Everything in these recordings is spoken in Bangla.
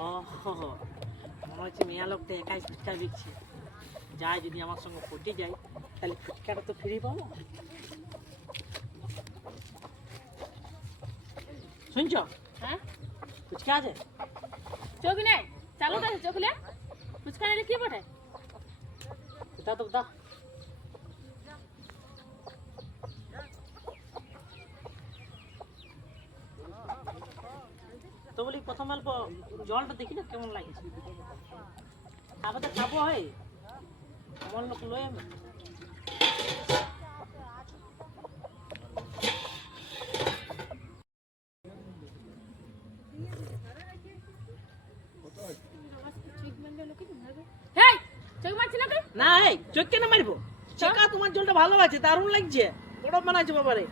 ও মনে হচ্ছে মেয়া লোকটা একাই ফুচকা দিচ্ছে, যাই যদি আমার সঙ্গে পটে যায় তাহলে ফুচকাটা তো ফ্রি পাবো। শুনছ? হ্যাঁ ফুচকা আছে? চোখ নেই চালু আছে, চোখ নে ফুচকা নিলে কি বটে? তা তো দা তো বলি প্রথম অল্প জলটা দেখি না কেমন লাগছে, তারপর তো খাবো হয় আমার লোক লই আমি। হেই চোখ মারছি না তুই? না এই চোখ কেন মারবো? চাকা তোমার জলটা ভালো আছে, দারুণ লাগছে, বড় বানাইছে বাবারে।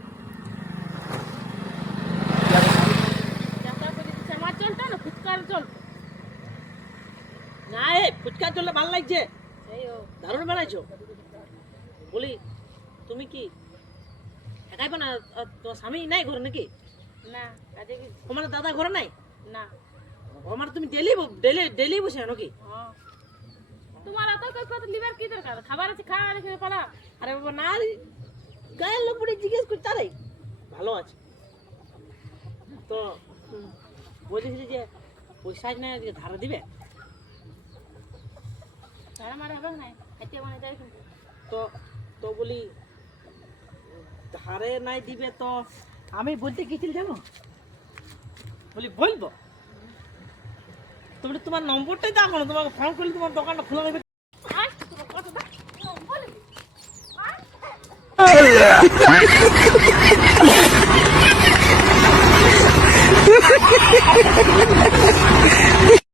চাকা করে দিচ্ছে আমার চলটা না ফুচকার চল। না এই ফুচকার জলটা ভালো লাগছে, সেই ও দারুণ বানাইছো। বলি তুমি কি একাই বানা, তোমার স্বামী নাই ঘরে নাকি? না কাজে কি তোমার দাদা ঘরে নাই? না আমার তুমি ডেলি ডেলি ডেলি বসে নাকি? হ্যাঁ তোমার এত কত লিভার কি দরকার? খাবার আছে খা আর খেয়ে পালা। আরে বাবা না, গায়ের লোক পড়ে জিজ্ঞেস করছে, আরে ভালো আছে তো বলতেছি যে পয়সা না ধারা দিবে ধারা মারা হবে না, খাইতে মানে যাই কিন্তু। তো তো বলি ধারে নাই দিবে তো আমি বলতে গেছিল জানো, বলি বলবো তুমি তোমার নম্বরটাই দাও না, তোমাকে ফোন করলে তোমার দোকানটা খোলা দেবে। আয় তোমার কথা বলে আয়